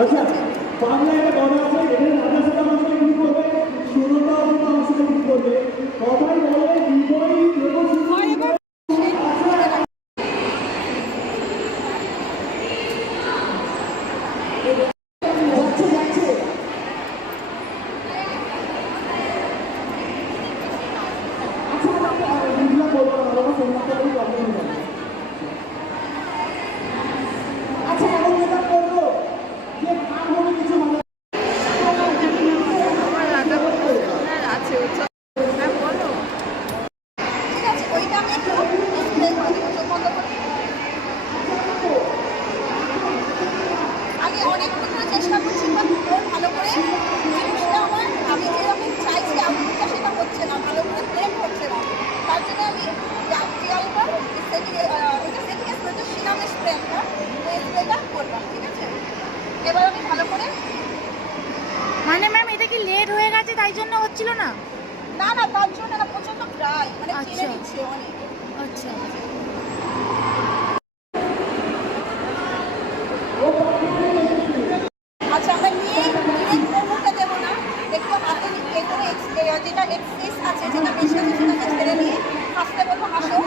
আচ্ছা, বাংলায় একটা কথা আছে, এখানে রাজা সাদা মাছটা কি করবে, ষোলোটা মাছটা কি করবে, সবাই বলে বিজয়ী দেবশ্রী। আমি অনেক বছর চেষ্টা করছি ভালো করে জিনিসটা আমার আমি যেরকম চাইছি এমনটা সেটা হচ্ছে না, ভালো করে ব্লেন্ড হচ্ছে না। তার জন্য আমি টিয়ালবার সিনাম স্প্রেটা ওই স্প্রেটা করলাম। ঠিক আছে, এবার আমি ভালো করে মানে ম্যাম এটা কি লেট হয়ে গেছে তাই জন্য হচ্ছিল না? না না তার জন্য না, প্রচন্ড ড্রাই মানে আচ্ছা চিনে দিচ্ছে অনেক। আচ্ছা আচ্ছা আমরা নিয়ে মুখে দেবো না, একটু হাতে এখানে যেটা এক্সেস আছে যেটা বেশি আছে সেটাকে ছেড়ে নিয়ে হাসতে বলবো হাসো।